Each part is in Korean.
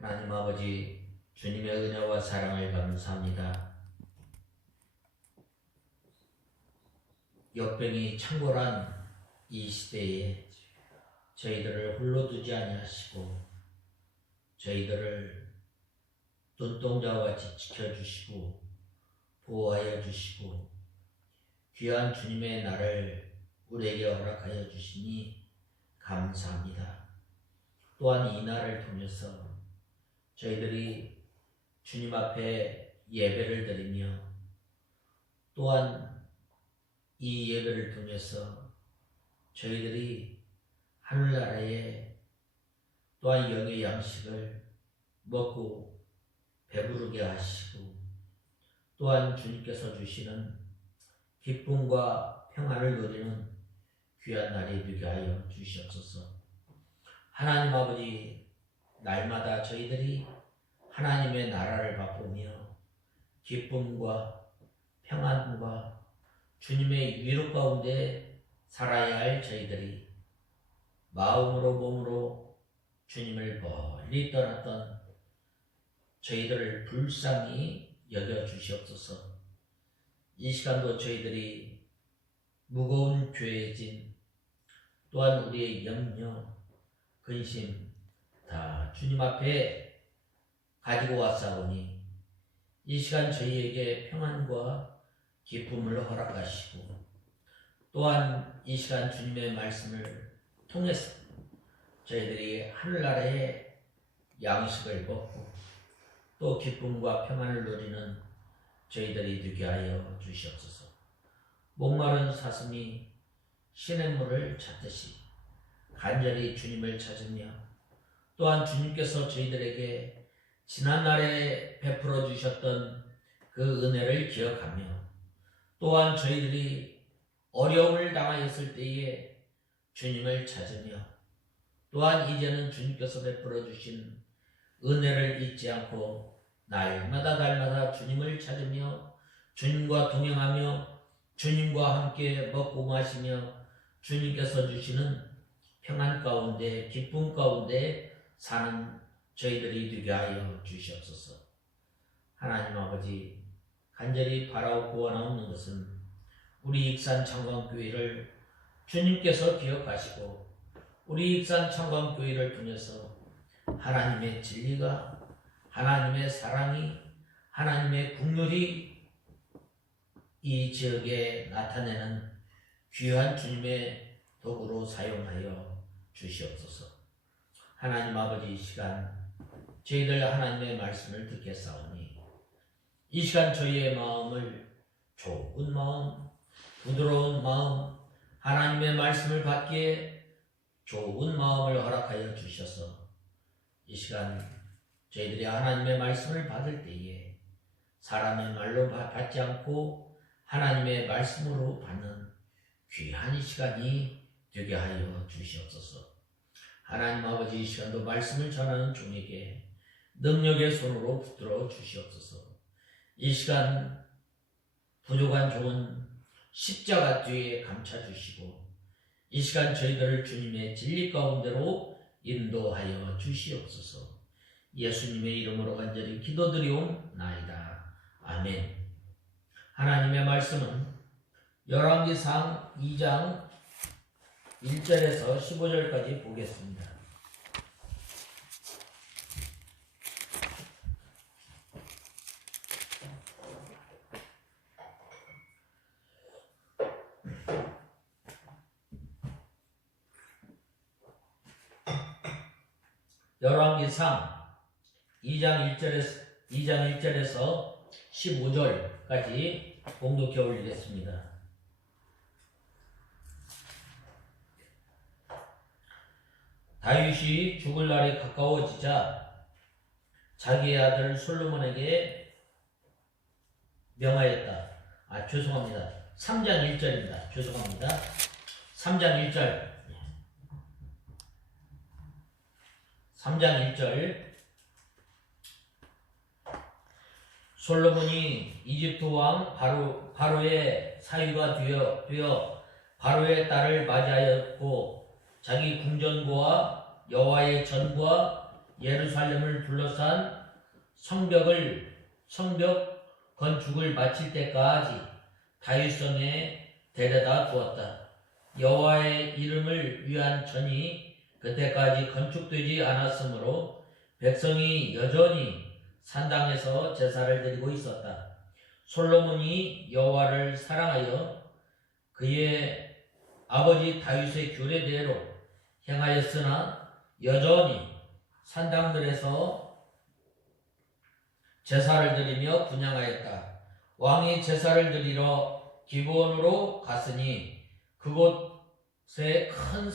하나님 아버지, 주님의 은혜와 사랑을 감사합니다. 역병이 창궐한 이 시대에 저희들을 홀로 두지 아니하시고 저희들을 눈동자와 같이 지켜주시고 보호하여 주시고 귀한 주님의 날을 우리에게 허락하여 주시니 감사합니다. 또한 이 날을 통해서 저희들이 주님 앞에 예배를 드리며 또한 이 예배를 통해서 저희들이 하늘나라에 또한 영의 양식을 먹고 배부르게 하시고 또한 주님께서 주시는 기쁨과 평안을 누리는 귀한 날이 되게 하여 주시옵소서. 하나님 아버지, 날마다 저희들이 하나님의 나라를 바꾸며 기쁨과 평안과 주님의 위로 가운데 살아야 할 저희들이 마음으로 몸으로 주님을 멀리 떠났던 저희들을 불쌍히 여겨 주시옵소서. 이 시간도 저희들이 무거운 죄의 짐 또한 우리의 염려, 근심 다 주님 앞에 가지고 왔사오니 이 시간 저희에게 평안과 기쁨을 허락하시고 또한 이 시간 주님의 말씀을 통해서 저희들이 하늘나라의 양식을 먹고 또 기쁨과 평안을 누리는 저희들이 되게 하여 주시옵소서. 목마른 사슴이 시냇물을 찾듯이 간절히 주님을 찾으며 또한 주님께서 저희들에게 지난날에 베풀어 주셨던 그 은혜를 기억하며 또한 저희들이 어려움을 당하였을 때에 주님을 찾으며 또한 이제는 주님께서 베풀어 주신 은혜를 잊지 않고 날마다 주님을 찾으며 주님과 동행하며 주님과 함께 먹고 마시며 주님께서 주시는 평안 가운데 기쁨 가운데 사는 저희들이 되게 하여 주시옵소서. 하나님 아버지, 간절히 바라고 구원하옵는 것은 우리 익산 창광교회를 주님께서 기억하시고 우리 익산 창광교회를 통해서 하나님의 진리가 하나님의 사랑이 하나님의 긍휼이 이 지역에 나타내는 귀한 주님의 도구로 사용하여 주시옵소서. 하나님 아버지, 이 시간 저희들 하나님의 말씀을 듣겠사오니 이 시간 저희의 마음을 좋은 마음, 부드러운 마음, 하나님의 말씀을 받기에 좋은 마음을 허락하여 주셔서 이 시간 저희들이 하나님의 말씀을 받을 때에 사람의 말로 받지 않고 하나님의 말씀으로 받는 귀한 이 시간이 되게 하여 주시옵소서. 하나님 아버지, 이 시간도 말씀을 전하는 종에게 능력의 손으로 붙들어 주시옵소서. 이 시간 부족한 종은 십자가 뒤에 감춰주시고 이 시간 저희들을 주님의 진리 가운데로 인도하여 주시옵소서. 예수님의 이름으로 간절히 기도드리옵나이다. 아멘. 하나님의 말씀은 열왕기상 2장 1절에서 15절까지 보겠습니다. 열왕기상 2장 1절에서 15절까지 봉독해 올리겠습니다. 다윗이 죽을 날이 가까워지자 자기의 아들 솔로몬에게 명하였다. 3장 1절입니다. 죄송합니다. 3장 1절. 3장 1절. 솔로몬이 이집트 왕 바로의 사위가 되어 바로의 딸을 맞이하였고 자기 궁전과 여호와의 전과 예루살렘을 둘러싼 성벽 건축을 마칠 때까지 다윗성에 데려다 두었다. 여호와의 이름을 위한 전이 그때까지 건축되지 않았으므로 백성이 여전히 산당에서 제사를 드리고 있었다. 솔로몬이 여호와를 사랑하여 그의 아버지 다윗의 규례대로 행하였으나 여전히 산당들에서 제사를 드리며 분향하였다. 왕이 제사를 드리러 기브온으로 갔으니 그곳에 큰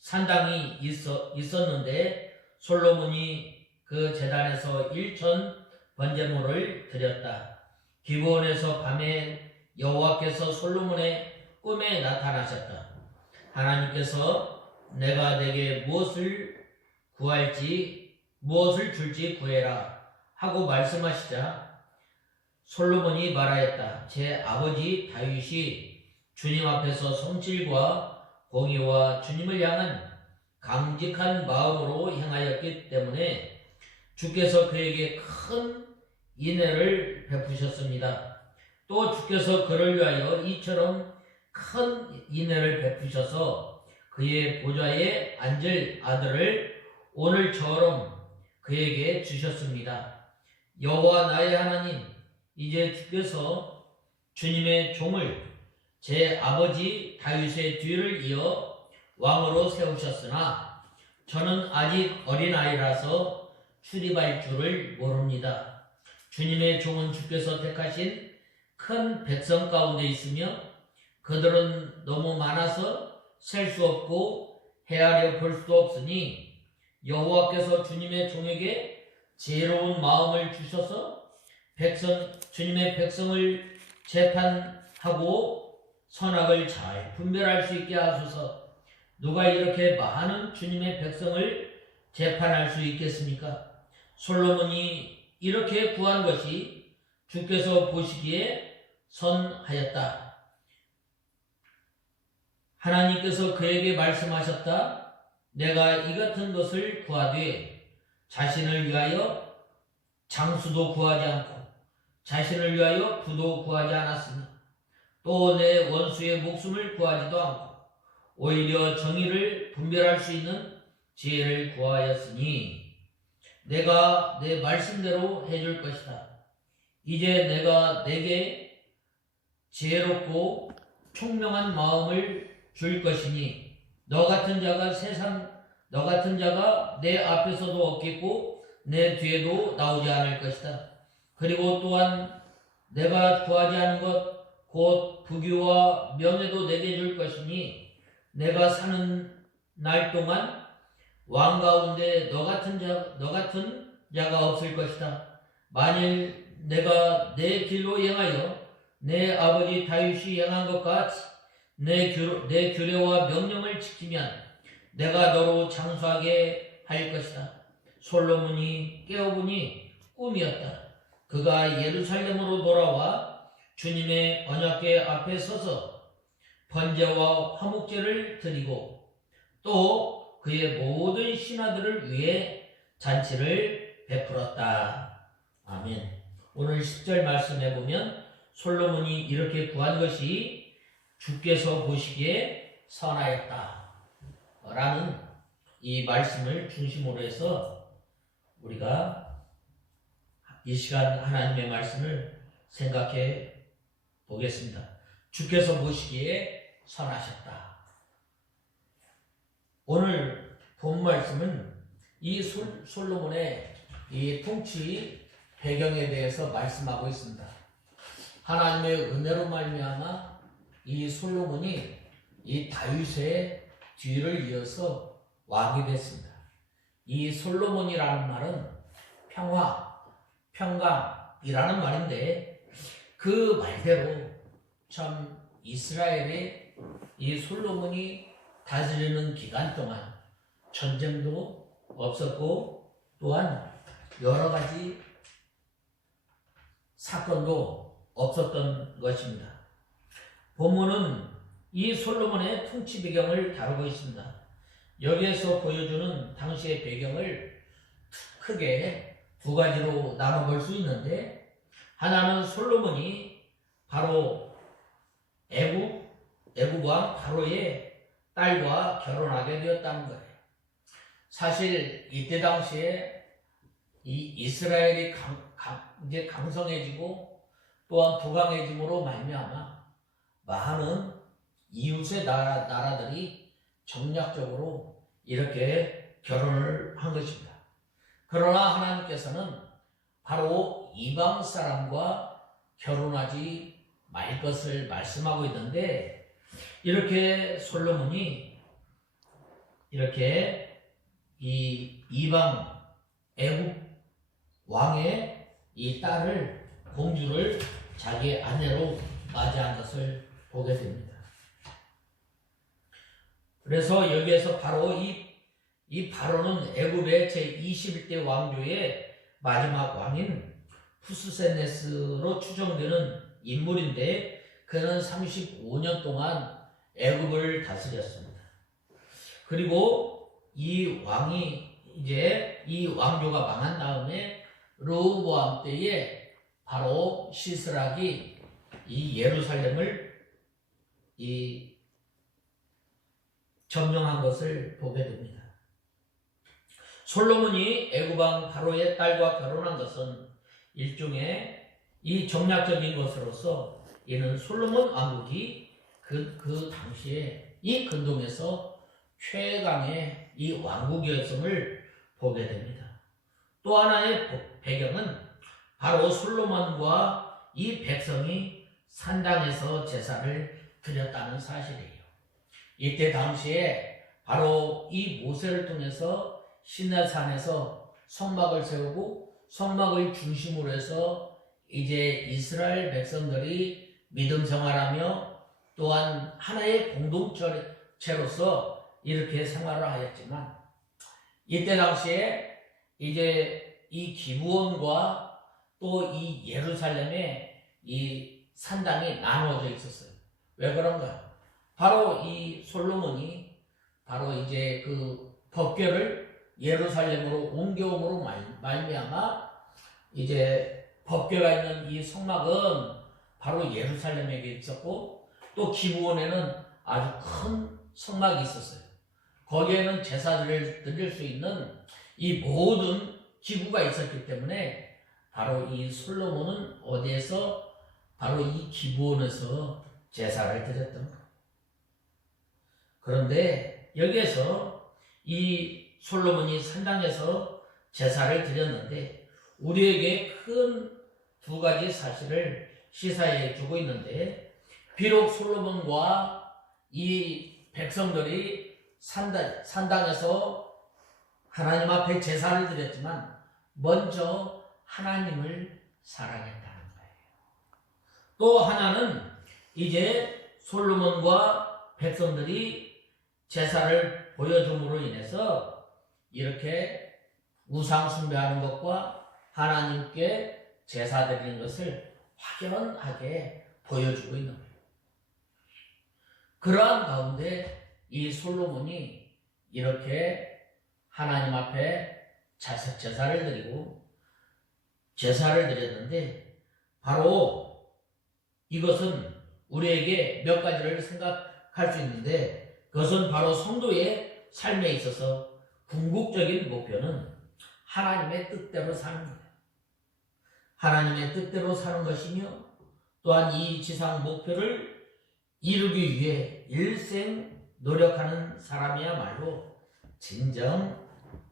산당이 있었는데 솔로몬이 그 제단에서 1천 번제물을 드렸다. 기브온에서 밤에 여호와께서 솔로몬의 꿈에 나타나셨다. 하나님께서 내가 내게 무엇을 줄지 구해라 하고 말씀하시자 솔로몬이 말하였다. 제 아버지 다윗이 주님 앞에서 성실과 공의와 주님을 향한 강직한 마음으로 행하였기 때문에 주께서 그에게 큰 인애를 베푸셨습니다. 또 주께서 그를 위하여 이처럼 큰 인애를 베푸셔서 그의 보좌에 앉을 아들을 오늘처럼 그에게 주셨습니다. 여호와 나의 하나님, 이제 주께서 주님의 종을 제 아버지 다윗의 뒤를 이어 왕으로 세우셨으나 저는 아직 어린아이라서 출입할 줄을 모릅니다. 주님의 종은 주께서 택하신 큰 백성 가운데 있으며 그들은 너무 많아서 셀 수 없고 헤아려 볼 수도 없으니 여호와께서 주님의 종에게 지혜로운 마음을 주셔서 주님의 백성을 재판하고 선악을 잘 분별할 수 있게 하소서. 누가 이렇게 많은 주님의 백성을 재판할 수 있겠습니까? 솔로몬이 이렇게 구한 것이 주께서 보시기에 선하였다. 하나님께서 그에게 말씀하셨다. 내가 이 같은 것을 구하되 자신을 위하여 장수도 구하지 않고 자신을 위하여 부도 구하지 않았으며 또 내 원수의 목숨을 구하지도 않고 오히려 정의를 분별할 수 있는 지혜를 구하였으니 내가 내 말씀대로 해줄 것이다. 이제 내가 내게 지혜롭고 총명한 마음을 줄 것이니 너 같은 자가 내 앞에서도 없겠고 내 뒤에도 나오지 않을 것이다. 그리고 또한 내가 구하지 않은 것 곧 부귀와 명예도 내게 줄 것이니 내가 사는 날 동안 왕 가운데 너 같은 자가 없을 것이다. 만일 내가 내 길로 행하여 내 아버지 다윗이 행한 것 같이 내 규례와 명령을 지키면 내가 너로 장수하게 할 것이다. 솔로몬이 깨어보니 꿈이었다. 그가 예루살렘으로 돌아와 주님의 언약궤 앞에 서서 번제와 화목제를 드리고 또 그의 모든 신하들을 위해 잔치를 베풀었다. 아멘. 오늘 10절 말씀해 보면 솔로몬이 이렇게 구한 것이 주께서 보시기에 선하였다 라는 이 말씀을 중심으로 해서 우리가 이 시간 하나님의 말씀을 생각해 보겠습니다. 주께서 보시기에 선하셨다. 오늘 본 말씀은 이 솔로몬의 이 통치 배경에 대해서 말씀하고 있습니다. 하나님의 은혜로 말미암아 이 솔로몬이 이 다윗의 뒤를 이어서 왕이 됐습니다. 이 솔로몬이라는 말은 평강이라는 말인데 그 말대로 참 이스라엘의 이 솔로몬이 다스리는 기간 동안 전쟁도 없었고 또한 여러 가지 사건도 없었던 것입니다. 본문은 이 솔로몬의 통치 배경을 다루고 있습니다. 여기에서 보여주는 당시의 배경을 크게 두 가지로 나눠볼 수 있는데, 하나는 솔로몬이 바로 애굽 왕 바로의 딸과 결혼하게 되었다는 거예요. 사실 이때 당시에 이 이스라엘이 이제 강성해지고 또한 부강해짐으로 말미암아 많은 이웃의 나라들이 정략적으로 이렇게 결혼을 한 것입니다. 그러나 하나님께서는 바로 이방 사람과 결혼하지 말 것을 말씀하고 있는데, 이렇게 솔로몬이 이렇게 이 이방 애굽 왕의 이 딸을, 공주를 자기의 아내로 맞이한 것을 보게 됩니다. 그래서 여기에서 바로 이 바로는 애굽의 제21대 왕조의 마지막 왕인 푸스세네스로 추정되는 인물인데, 그는 35년 동안 애굽을 다스렸습니다. 그리고 이 왕조가 망한 다음에 르호보암 때에 바로 시스락이 이 예루살렘을 점령한 것을 보게 됩니다. 솔로몬이 애굽 왕 바로의 딸과 결혼한 것은 일종의 이 정략적인 것으로서, 이는 솔로몬 왕국이 그 당시에 이 근동에서 최강의 이 왕국이었음을 보게 됩니다. 또 하나의 배경은 바로 솔로몬과 이 백성이 산당에서 제사를 드렸다는 사실이에요. 이때 당시에 바로 이 모세를 통해서 시내산에서 성막을 세우고, 성막을 중심으로 해서 이제 이스라엘 백성들이 믿음 생활하며 또한 하나의 공동체로서 이렇게 생활을 하였지만, 이때 당시에 이제 이 기브온과 또 이 예루살렘의 이 산당이 나누어져 있었어요. 왜 그런가? 바로 이 솔로몬이 바로 이제 그 법궤를 예루살렘으로 옮겨옴으로 말미암아 이제 법궤가 있는 이 성막은 바로 예루살렘에게 있었고, 또 기브온에는 아주 큰 성막이 있었어요. 거기에는 제사를 드릴 수 있는 이 모든 기구가 있었기 때문에 바로 이 솔로몬은 어디에서? 바로 이 기브온에서 제사를 드렸던 거예요. 그런데 여기에서 이 솔로몬이 산당에서 제사를 드렸는데, 우리에게 큰 두 가지 사실을 시사해 주고 있는데, 비록 솔로몬과 이 백성들이 산당에서 하나님 앞에 제사를 드렸지만 먼저 하나님을 사랑했다는 거예요. 또 하나는 이제 솔로몬과 백성들이 제사를 보여줌으로 인해서 이렇게 우상 숭배하는 것과 하나님께 제사 드리는 것을 확연하게 보여주고 있는 거예요. 그러한 가운데 이 솔로몬이 이렇게 하나님 앞에 제사를 드리고 제사를 드렸는데, 바로 이것은 우리에게 몇 가지를 생각할 수 있는데, 그것은 바로 성도의 삶에 있어서 궁극적인 목표는 하나님의 뜻대로 사는 거예요. 하나님의 뜻대로 사는 것이며, 또한 이 지상 목표를 이루기 위해 일생 노력하는 사람이야말로 진정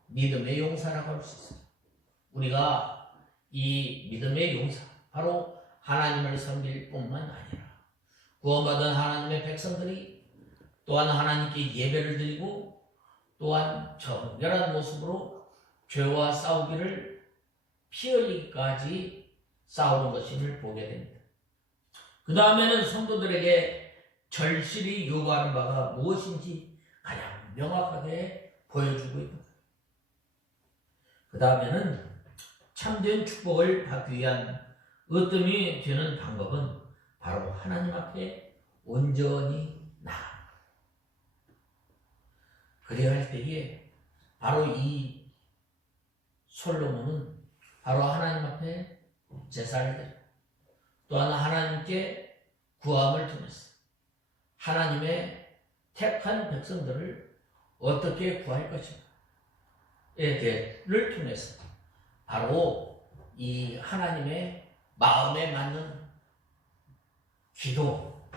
믿음의 용사라고 할 수 있어요. 우리가 이 믿음의 용사, 바로 하나님을 섬길 뿐만 아니라 구원받은 하나님의 백성들이 또한 하나님께 예배를 드리고, 또한 정결한 모습으로 죄와 싸우기를 피 흘리기까지 싸우는 것임을 보게 됩니다. 그 다음에는 성도들에게 절실히 요구하는 바가 무엇인지 가장 명확하게 보여주고 있는 거예요. 그 다음에는 참된 축복을 받기 위한 으뜸이 되는 방법은 바로 하나님 앞에 온전히 나아가는 거예요. 그래야 할 때에 바로 이 솔로몬은 바로 하나님 앞에 제사를 드리고 또한 하나님께 구함을 통해서 하나님의 택한 백성들을 어떻게 구할 것인가에 대해를 통해서 바로 이 하나님의 마음에 맞는 기도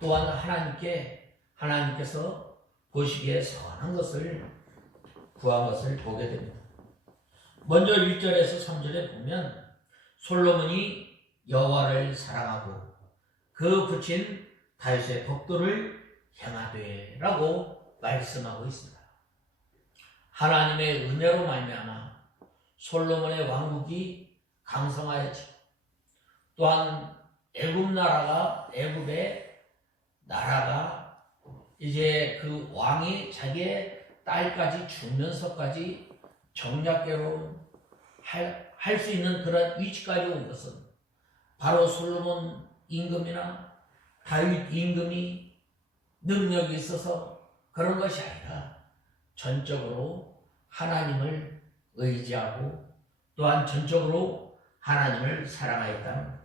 또한 하나님께서 보시기에 선한 것을 구한 것을 보게 됩니다. 먼저 1절에서 3절에 보면 솔로몬이 여호와를 사랑하고 그 붙인 다윗의 법도를 행하되라고 말씀하고 있습니다. 하나님의 은혜로 말미암아 솔로몬의 왕국이 강성하여지고 또한 애굽의 나라가 이제 그 왕이 자기의 딸까지 주면서까지 정략계로 할 수 있는 그런 위치까지 온 것은 바로 솔로몬 임금이나 다윗 임금이 능력이 있어서 그런 것이 아니라 전적으로 하나님을 의지하고 또한 전적으로 하나님을 사랑하였다는 것.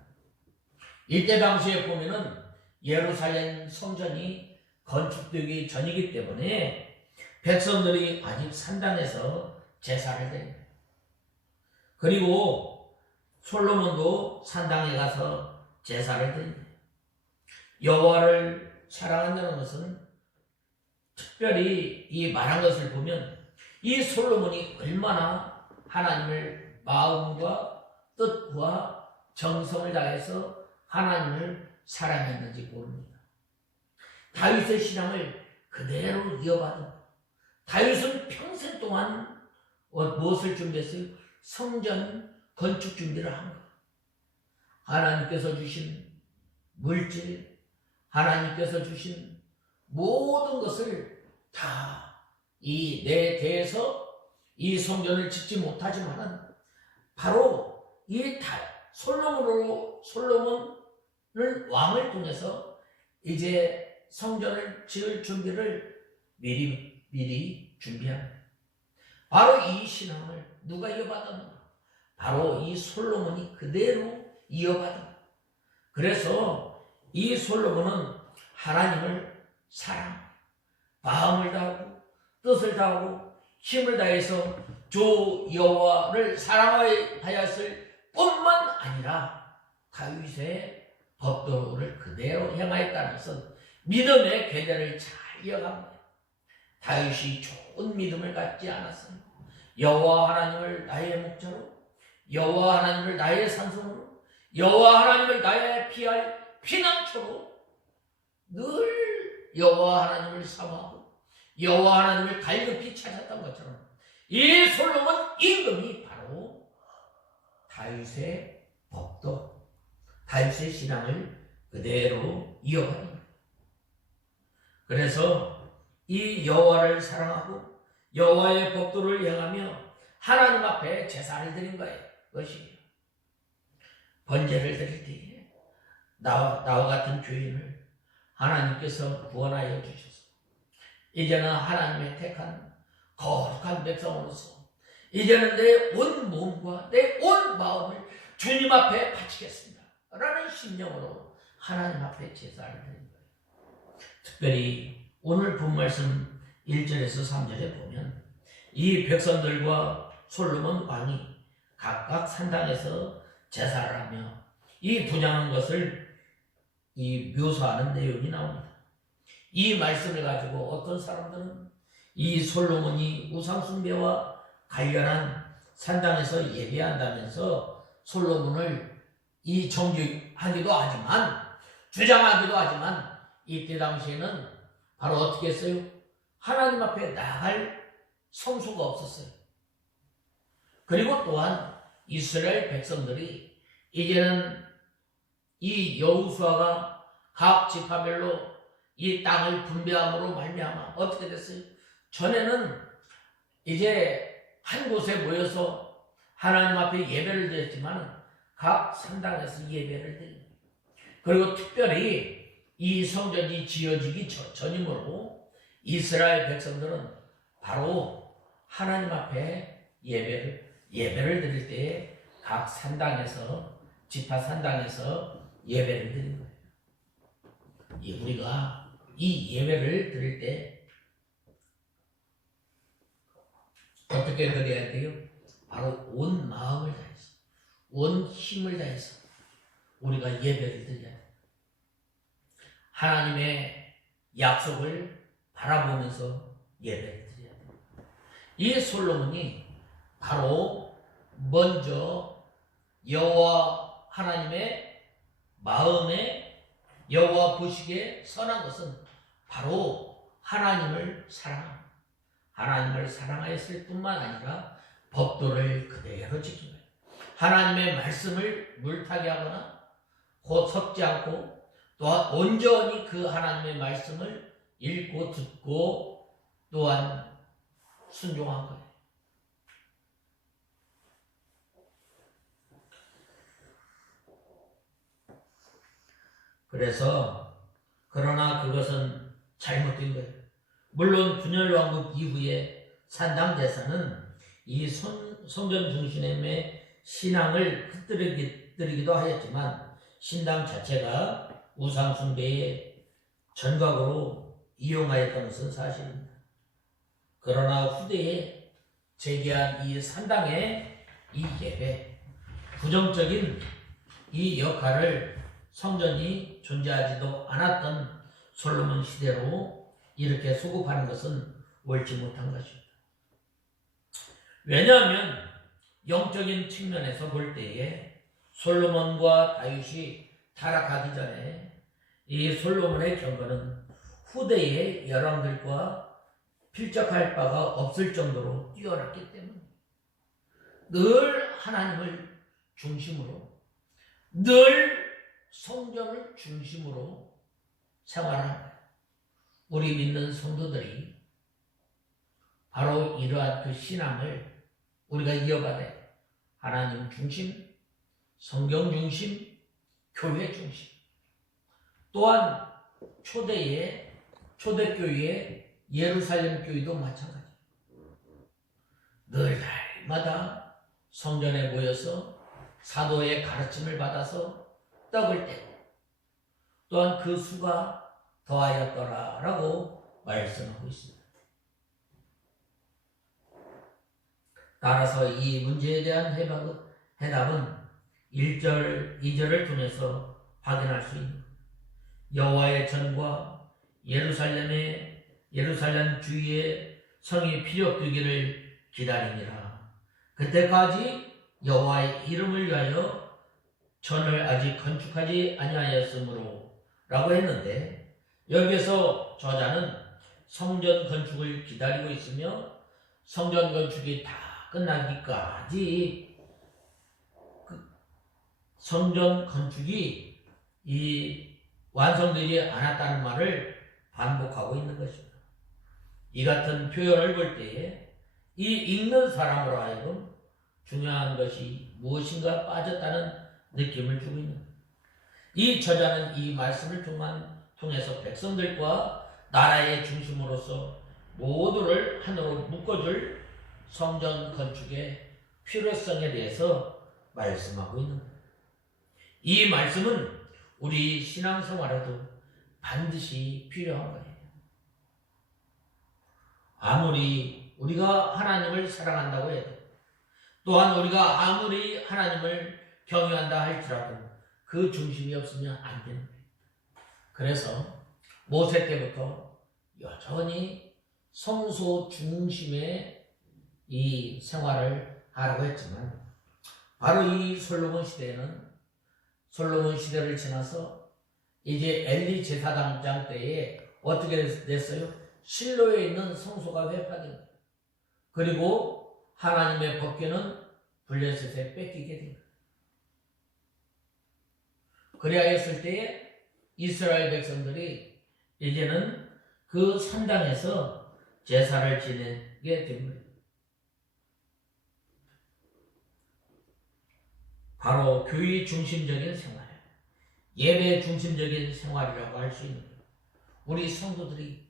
이때 당시에 보면은 예루살렘 성전이 건축되기 전이기 때문에 백성들이 아직 산당에서 제사를 드립니다. 그리고 솔로몬도 산당에 가서 제사를 드립니다. 여호와를 사랑한다는 것은 특별히 이 말한 것을 보면 이 솔로몬이 얼마나 하나님을 마음과 뜻과 정성을 다해서 하나님을 사랑했는지 모릅니다. 다윗의 신앙을 그대로 이어받은 다윗은 평생 동안 무엇을 준비했어요? 성전 건축 준비를 한 거예요. 하나님께서 주신 물질, 하나님께서 주신 모든 것을 다 이 내 대에서 이 성전을 짓지 못하지만은 바로 이 솔로몬을 왕을 통해서 이제 성전을 지을 준비를 미리 준비합니다. 바로 이 신앙을 누가 이어받았는가? 바로 이 솔로몬이 그대로 이어받은. 그래서 이 솔로몬은 하나님을 사랑, 마음을 다하고 뜻을 다하고 힘을 다해서 주 여호와를 사랑하였을 뿐만 아니라 다윗의 법도를 그대로 행하였다는 것은 믿음의 계대를 잘 이어간 거예요. 다윗이 좋은 믿음을 갖지 않았어요. 여호와 하나님을 나의 목자로, 여호와 하나님을 나의 산성으로, 여호와 하나님을 나의 피할 피난처로 늘 여호와 하나님을 사모하고 여호와 하나님을 갈급히 찾았던 것처럼 이 솔로몬 임금이 바로 다윗의 법도, 다윗의 신앙을 그대로 이어가는 거예요. 그래서 이 여호와를 사랑하고 여호와의 법도를 행하며 하나님 앞에 제사를 드린 거예요. 그것이 번제를 드릴 때에 나와 같은 죄인을 하나님께서 구원하여 주셔서 이제는 하나님의 택한 거룩한 백성으로서 이제는 내 온 몸과 내 온 마음을 주님 앞에 바치겠습니다 라는 심령으로 하나님 앞에 제사를 드린 거예요. 특별히 오늘 본 말씀 1절에서 3절에 보면 이 백성들과 솔로몬 왕이 각각 산당에서 제사를 하며 이 분양한 것을 묘사하는 내용이 나옵니다. 이 말씀을 가지고 어떤 사람들은 이 솔로몬이 우상숭배와 관련한 산당에서 예배한다면서 솔로몬을 정죄하기도 하지만 주장하기도 하지만 이때 당시에는 바로 어떻게 했어요? 하나님 앞에 나갈 성소가 없었어요. 그리고 또한 이스라엘 백성들이 이제는 이 여호수아가 각 지파별로 이 땅을 분배함으로 말미암아 어떻게 됐어요? 전에는 이제 한 곳에 모여서 하나님 앞에 예배를 드렸지만 각 산당에서 예배를 드립니다. 그리고 특별히 이 성전이 지어지기 전이므로 이스라엘 백성들은 바로 하나님 앞에 예배를 예배를 드릴 때 각 산당에서 지파 산당에서 예배를 드리는 거예요. 우리가 이 예배를 드릴 때 어떻게 드려야 돼요? 바로 온 마음을 다해서, 온 힘을 다해서 우리가 예배를 드려야 돼요. 하나님의 약속을 바라보면서 예배를 드려야 돼요. 이 솔로몬이 바로 먼저 여호와 하나님의 마음에 여호와 보시기에 선한 것은 바로 하나님을 사랑합니다. 하나님을 사랑하였을 뿐만 아니라 법도를 그대로 지킨 거예요. 하나님의 말씀을 물타기 하거나 곧 섞지 않고 또한 온전히 그 하나님의 말씀을 읽고 듣고 또한 순종한 거예요. 그러나 그것은 잘못된 거예요. 물론 분열 왕국 이후에 산당 제사는 이 성전 중심의 신앙을 흩뜨리기도 하였지만 신당 자체가 우상 숭배의 전각으로 이용하였던 것은 사실입니다. 그러나 후대에 재개한 이 산당의 이 예배, 부정적인 이 역할을 성전이 존재하지도 않았던 솔로몬 시대로 이렇게 소급하는 것은 옳지 못한 것입니다. 왜냐하면 영적인 측면에서 볼 때에 솔로몬과 다윗이 타락하기 전에 이 솔로몬의 경건은 후대의 여러분들과 필적할 바가 없을 정도로 뛰어났기 때문에 늘 하나님을 중심으로, 늘 성전을 중심으로 생활하는 거예요. 우리 믿는 성도들이 바로 이러한 그 신앙을 우리가 이어가야 하나님 중심, 성경 중심, 교회 중심. 또한 초대교회의 예루살렘 교회도 마찬가지예요. 늘 날마다 성전에 모여서 사도의 가르침을 받아서 떡을 떼고 또한 그 수가 더하였더라라고 말씀하고 있습니다. 따라서 이 문제에 대한 해답은 1절, 2절을 통해서 확인할 수 있는 여호와의 전과 예루살렘 주위에 성이 피력되기를 기다리니라. 그때까지 여호와의 이름을 위하여 전을 아직 건축하지 아니하였으므로 라고 했는데 여기에서 저자는 성전 건축을 기다리고 있으며 성전 건축이 다 끝나기까지 성전 건축이 완성되지 않았다는 말을 반복하고 있는 것입니다. 이 같은 표현을 볼 때에 이 읽는 사람으로 하여금 중요한 것이 무엇인가 빠졌다는 느낌을 주고 있는 거예요. 이 저자는 이 말씀을 통해서 백성들과 나라의 중심으로서 모두를 하나로 묶어줄 성전 건축의 필요성에 대해서 말씀하고 있는 거예요. 이 말씀은 우리 신앙생활에도 반드시 필요한 거예요. 아무리 우리가 하나님을 사랑한다고 해도 또한 우리가 아무리 하나님을 경외한다 할지라도 그 중심이 없으면 안 되는 거예요. 그래서 모세 때부터 여전히 성소 중심의 이 생활을 하라고 했지만 바로 이 솔로몬 시대를 지나서 이제 엘리 제사장장 때에 어떻게 됐어요? 실로에 있는 성소가 회파된 거예요. 그리고 하나님의 법궤는 블레셋에 뺏기게 된 거예요. 그리하였을 때에 이스라엘 백성들이 이제는 그 산당에서 제사를 지내게 된 거예요. 바로 교회 중심적인 생활, 예배 중심적인 생활이라고 할 수 있는 거예요. 우리 성도들이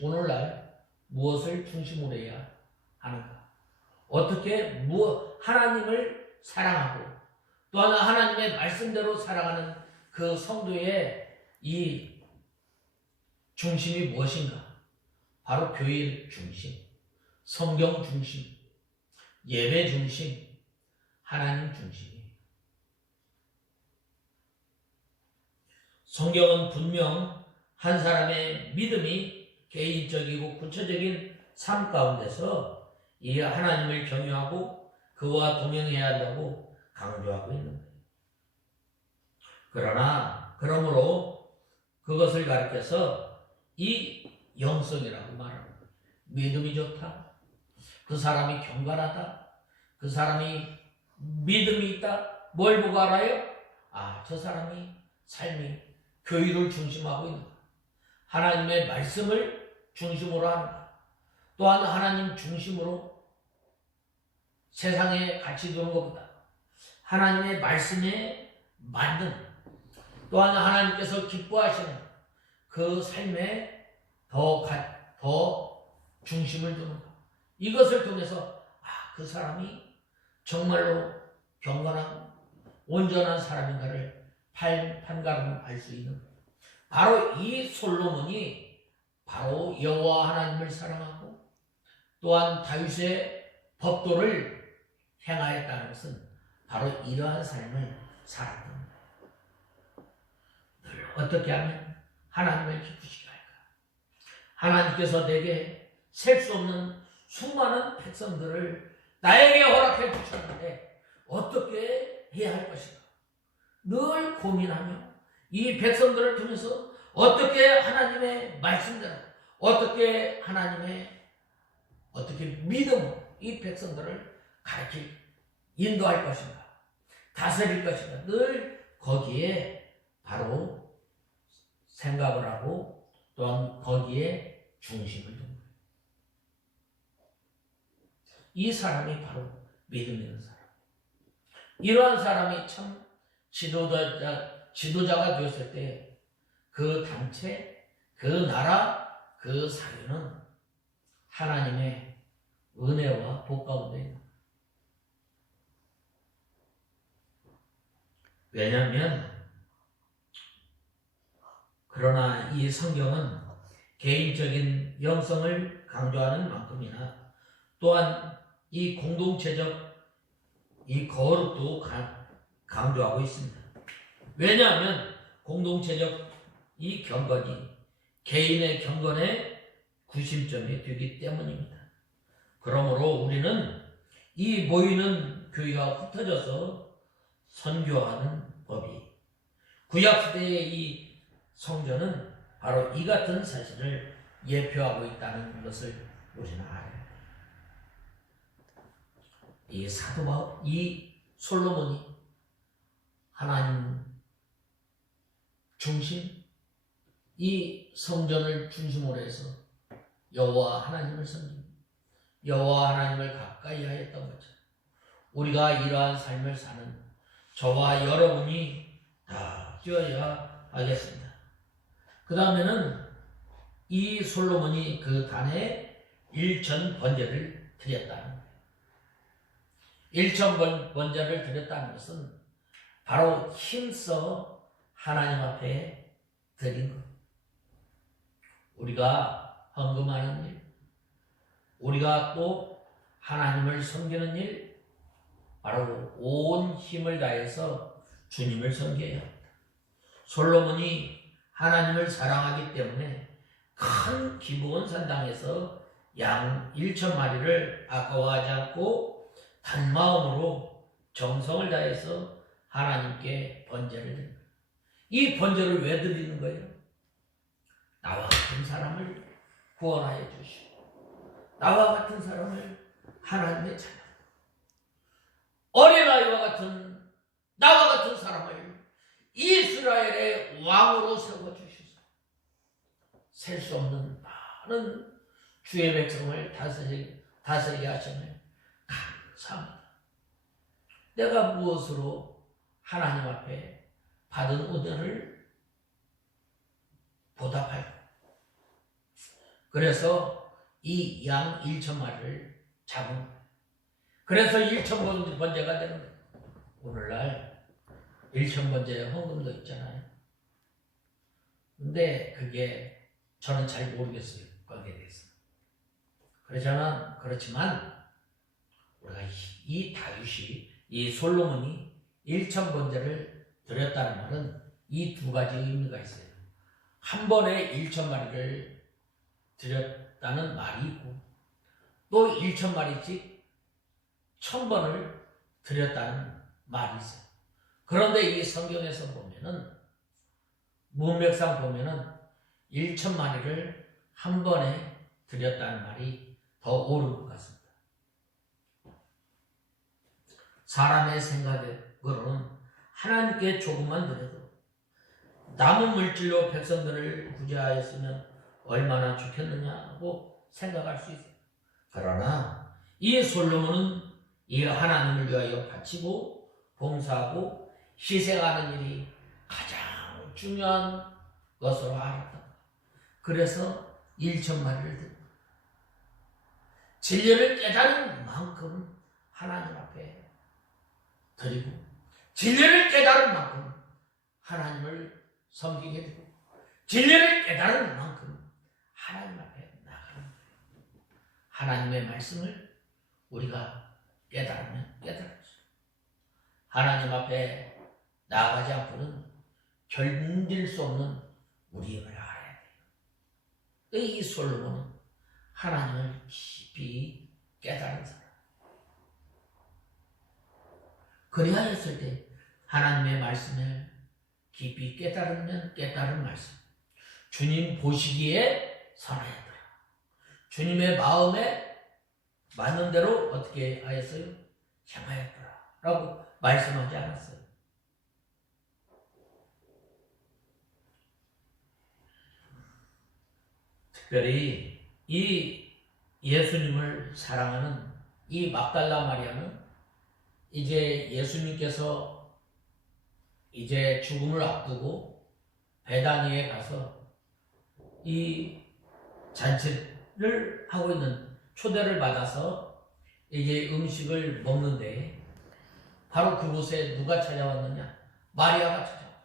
오늘날 무엇을 중심으로 해야 하는가? 어떻게 하나님을 사랑하고 또한 하나님의 말씀대로 살아가는 그 성도의 이 중심이 무엇인가? 바로 교회 중심, 성경 중심, 예배 중심, 하나님 중심이에요. 성경은 분명 한 사람의 믿음이 개인적이고 구체적인 삶 가운데서 이 하나님을 경유하고 그와 동행해야 한다고 강조하고 있는 거예요. 그러므로 그것을 가리켜서 이 영성이라고 말합니다. 믿음이 좋다. 그 사람이 경건하다. 그 사람이 믿음이 있다. 뭘 보고 알아요? 저 사람이 삶이 교회를 중심하고 있는 거야. 하나님의 말씀을 중심으로 한다. 또한 하나님 중심으로 세상에 같이 두는 것보다 하나님의 말씀에 맞는 또한 하나님께서 기뻐하시는 그 삶에 더 중심을 두는 것. 이것을 통해서 그 사람이 정말로 경건한 온전한 사람인가를 판가름 알 수 있는 거예요. 바로 이 솔로몬이 바로 여호와 하나님을 사랑하고 또한 다윗의 법도를 행하였다는 것은 바로 이러한 삶을 살았던 거예요. 늘 어떻게 하면 하나님을 기쁘시게 할까? 하나님께서 내게 셀 수 없는 수많은 백성들을 나에게 허락해 주셨는데 어떻게 해야 할 것인가? 늘 고민하며 이 백성들을 통해서 어떻게 하나님의 말씀대로 어떻게 믿음으로 이 백성들을 인도할 것인가? 다스릴 것인가? 늘 거기에 바로 생각을 하고 또한 거기에 중심을 둔 거예요. 이 사람이 바로 믿음 있는 사람. 이러한 사람이 참 지도자가 되었을 때 그 단체, 그 나라, 그 사회는 하나님의 은혜와 복 가운데 있는 거예요. 왜냐하면 그러나 이 성경은 개인적인 영성을 강조하는 만큼이나 또한 이 공동체적 이 거룩도 강조하고 있습니다. 왜냐하면 공동체적 이 경건이 개인의 경건의 구심점이 되기 때문입니다. 그러므로 우리는 이 모이는 교회가 흩어져서 선교하는 법이 구약시대의 이 성전은 바로 이 같은 사실을 예표하고 있다는 것을 우리는 알아요. 이 솔로몬이 하나님 중심, 이 성전을 중심으로 해서 여호와 하나님을 섬기고 여호와 하나님을 가까이 하였던 것처럼 우리가 이러한 삶을 사는 저와 여러분이 다 되어야 하겠습니다. 그 다음에는 이 솔로몬이 그 단에 1천 번제를 드렸다는 거예요. 1천 번제를 드렸다는 것은 바로 힘써 하나님 앞에 드린 것. 우리가 헌금하는 일, 우리가 또 하나님을 섬기는 일, 바로 온 힘을 다해서 주님을 섬겨야 합니다. 솔로몬이 하나님을 사랑하기 때문에 큰 기브온 산당에서 양 1천 마리를 아까워하지 않고 단마음으로 정성을 다해서 하나님께 번제를 드립니다. 이 번제를 왜 드리는 거예요? 나와 같은 사람을 구원하여 주시고 나와 같은 사람을 하나님의 찬양, 어린아이와 같은 나와 같은 사람을 이스라엘의 왕으로 세워주시소. 셀 수 없는 많은 주의 백성을 다스리게 하시면 감사합니다. 내가 무엇으로 하나님 앞에 받은 은혜를 보답할까? 그래서 이 양 1천 마리를 잡은 거예요. 그래서 1,000번제가 되는 거예요. 오늘날 1,000번제 헌금도 있잖아요. 근데 그게 저는 잘 모르겠어요. 거기에 대해서. 그렇지만 우리가 이 다윗이, 이 솔로몬이 1,000번제를 드렸다는 말은 이 두 가지 의미가 있어요. 한 번에 1,000마리를 드렸다는 말이 있고, 또 1,000마리씩 1,000번을 드렸다는 말이 있어요. 그런데 이 성경에서 보면은, 문맥상 보면은 1,000마리를 한 번에 드렸다는 말이 더 옳은 것 같습니다. 사람의 생각으로는 하나님께 조금만 드려도 남은 물질로 백성들을 구제하였으면 얼마나 좋겠느냐고 생각할 수 있어요. 그러나 이 솔로몬은 이 하나님을 위하여 바치고 봉사하고 희생하는 일이 가장 중요한 것으로 알았다. 그래서 1,000마리를 드립니다. 진리를 깨달은 만큼 하나님 앞에 드리고, 진리를 깨달은 만큼 하나님을 섬기게 되고, 진리를 깨달은 만큼 하나님 앞에 나가는 거예요. 하나님의 말씀을 우리가 깨달으면 깨달았죠. 하나님 앞에 나아가지 않고는 견딜 수 없는 우리임을 알아야 돼요. 이 솔로몬은 하나님을 깊이 깨달은 사람. 그래야 했을 때 하나님의 말씀을 깊이 깨달으면 깨달은 말씀, 주님 보시기에 선하였더라. 주님의 마음에 맞는 대로 어떻게 하였어요? 행하였더라 라고 말씀하지 않았어요. 특별히 이 예수님을 사랑하는 이 막달라 마리아는 이제 예수님께서 이제 죽음을 앞두고 베다니에 가서 이 잔치를 하고 있는, 초대를 받아서 이제 음식을 먹는데, 바로 그곳에 누가 찾아왔느냐? 마리아가 찾아왔어요.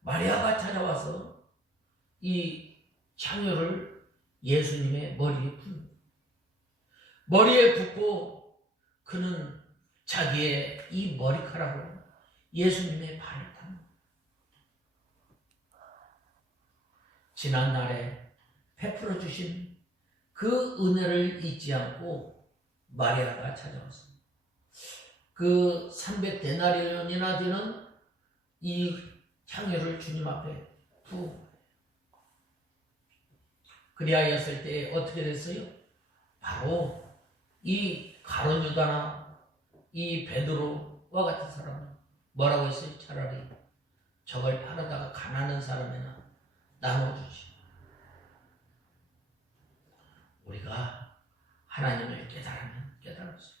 마리아가 찾아와서 이 향유를 예수님의 머리에 붓는, 머리에 붓고 그는 자기의 이 머리카락으로 예수님의 발을 닦는, 지난날에 베풀어 주신 그 은혜를 잊지 않고 마리아가 찾아왔습니다. 그 300데나리온이나 되는 이 향유를 주님 앞에 부어, 그리하였을 때 어떻게 됐어요? 바로 이 가룟 유다나 이 베드로와 같은 사람은 뭐라고 했어요? 차라리 저걸 팔아다가 가난한 사람에나 나눠주지. 우리가 하나님을 깨달으면 깨달았어요.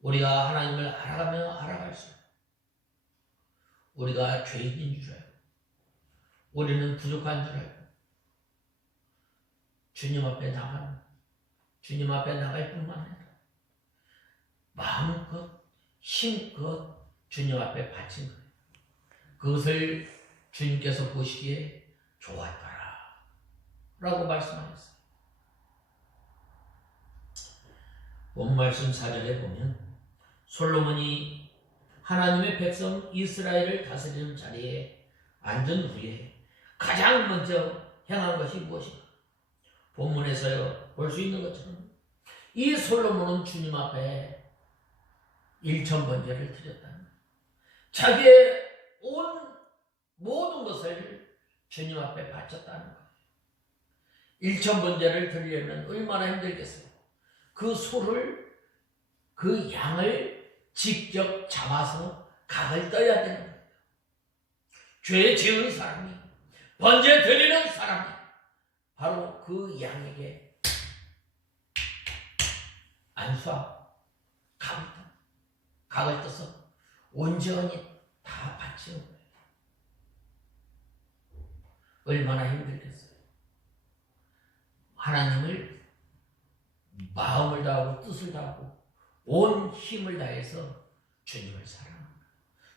우리가 하나님을 알아가면 알아갈수록 우리가 죄인인 줄 알고, 우리는 부족한 줄 알고, 주님 앞에 나갈 뿐만 아니라 마음껏 힘껏 주님 앞에 바친 거예요. 그것을 주님께서 보시기에 좋았더라 라고 말씀하셨어요. 본 말씀 4절에 보면 솔로몬이 하나님의 백성 이스라엘을 다스리는 자리에 앉은 후에 가장 먼저 행한 것이 무엇인가? 본문에서 볼 수 있는 것처럼 이 솔로몬은 주님 앞에 1,000번제를 드렸다는 거예요. 자기의 온 모든 것을 주님 앞에 바쳤다는 거예요. 1,000번제를 드리려면 얼마나 힘들겠어요. 그 소를, 그 양을 직접 잡아서 각을 떠야 되는 거예요. 죄 지은 사람이, 번제 드리는 사람이 바로 그 양에게 안수하고 각을 떠서 온전히 다 바치는 거예요. 얼마나 힘들겠어요. 하나님을 마음을 다하고 뜻을 다하고 온 힘을 다해서 주님을 사랑합니다.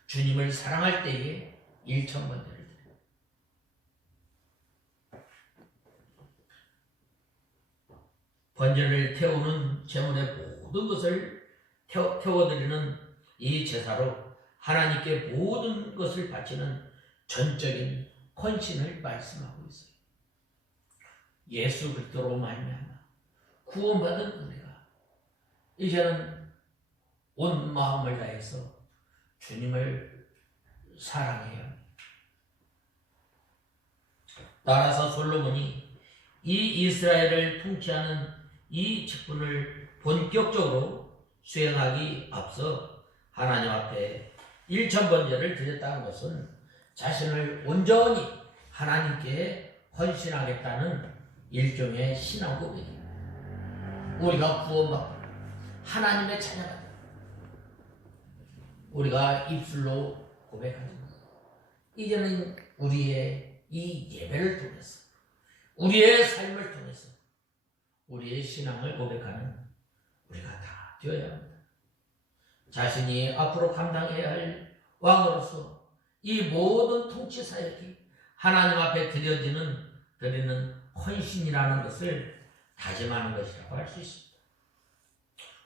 주님을 사랑할 때에 1,000번째를 드려요. 번제를 태우는 제물의 모든 것을 태워드리는 이 제사로 하나님께 모든 것을 바치는 전적인 헌신을 말씀하고 있어요. 예수 그리스도로 말미암아 구원받은 우리가 이제는 온 마음을 다해서 주님을 사랑해야 합니다. 따라서 솔로몬이 이 이스라엘을 통치하는 이 직분을 본격적으로 수행하기 앞서 하나님 앞에 1,000번제를 드렸다는 것은 자신을 온전히 하나님께 헌신하겠다는 일종의 신앙 고백입니다. 우리가 구원받고 하나님의 자녀가 됩니다. 우리가 입술로 고백하지만 이제는 우리의 이 예배를 통해서 우리의 삶을 통해서 우리의 신앙을 고백하는 우리가 다 되어야 합니다. 자신이 앞으로 감당해야 할 왕으로서 이 모든 통치 사역이 하나님 앞에 드리는 헌신이라는 것을 다짐하는 것이라고 할 수 있습니다.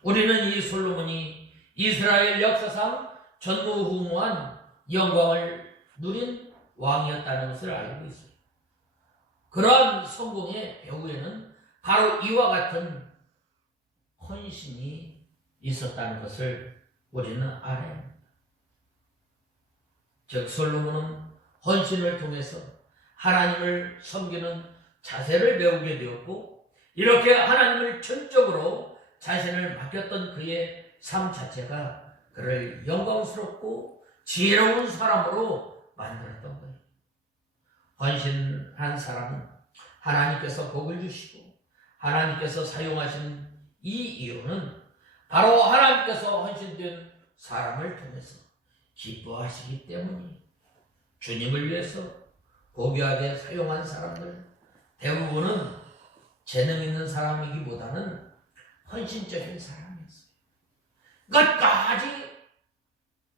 우리는 이 솔로몬이 이스라엘 역사상 전무후무한 영광을 누린 왕이었다는 것을 알고 있어요. 그러한 성공의 배후에는 바로 이와 같은 헌신이 있었다는 것을 우리는 알아야 합니다. 즉 솔로몬은 헌신을 통해서 하나님을 섬기는 자세를 배우게 되었고 이렇게 하나님을 전적으로 자신을 맡겼던 그의 삶 자체가 그를 영광스럽고 지혜로운 사람으로 만들었던 거예요. 헌신한 사람은 하나님께서 복을 주시고 하나님께서 사용하시는 이 이유는 바로 하나님께서 헌신된 사람을 통해서 기뻐하시기 때문이에요. 주님을 위해서 고귀하게 사용한 사람들 대부분은 재능 있는 사람이기보다는 헌신적인 사람이었어요. 끝까지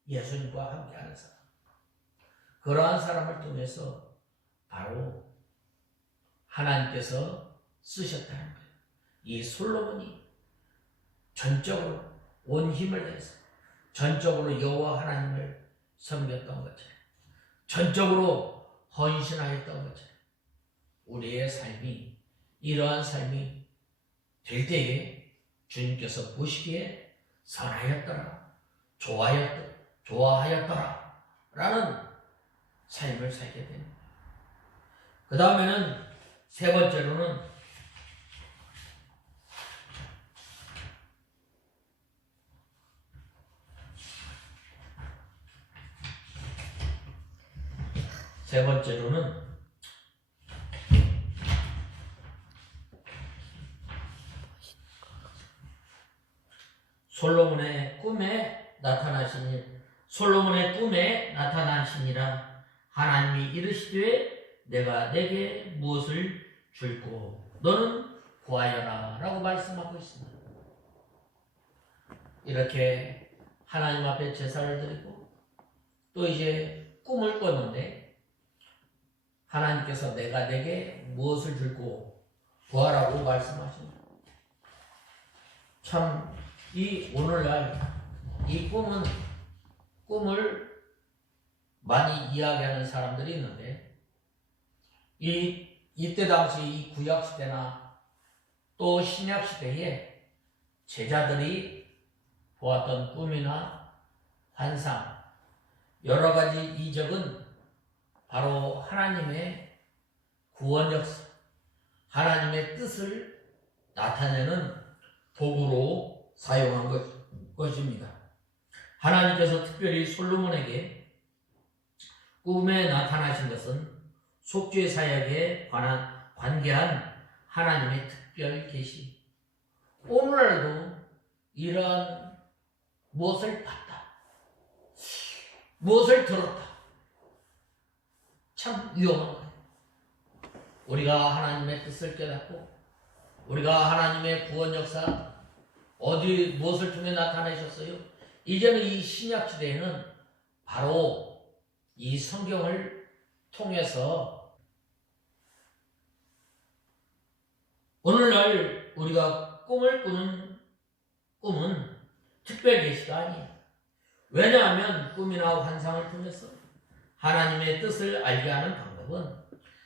예수님과 함께하는 사람. 그러한 사람을 통해서 바로 하나님께서 쓰셨다는 거예요. 이 솔로몬이 전적으로 온 힘을 다해서 전적으로 여호와 하나님을 섬겼던 것처럼 전적으로 헌신하였던 것처럼 우리의 삶이 이러한 삶이 될 때에 주님께서 보시기에 선하였더라, 좋아하였더라 라는 삶을 살게 됩니다. 그 다음에는 세 번째로는 솔로몬의 꿈에 나타나시니라 하나님이 이르시되 내가 내게 무엇을 줄고 너는 구하여라 라고 말씀하고 있습니다. 이렇게 하나님 앞에 제사를 드리고 또 이제 꿈을 꿨는데 하나님께서 내가 내게 무엇을 줄고 구하라고 말씀하십니다. 참 이 오늘날 이 꿈을 많이 이야기하는 사람들이 있는데 이때 당시 이 구약 시대나 또 신약 시대에 제자들이 보았던 꿈이나 환상 여러 가지 이적은 바로 하나님의 구원 역사, 하나님의 뜻을 나타내는 도구로 사용한 것입니다. 하나님께서 특별히 솔로몬에게 꿈에 나타나신 것은 속죄 사역에 관계한 하나님의 특별 계시. 오늘날도 이러한 무엇을 봤다, 무엇을 들었다. 참 위험한 거예요. 우리가 하나님의 뜻을 깨닫고 우리가 하나님의 구원 역사 어디 무엇을 통해 나타내셨어요? 이제는 이 신약 시대에는 바로 이 성경을 통해서 오늘날 우리가 꿈을 꾸는 꿈은 특별 계시가 아니에요. 왜냐하면 꿈이나 환상을 통해서 하나님의 뜻을 알게 하는 방법은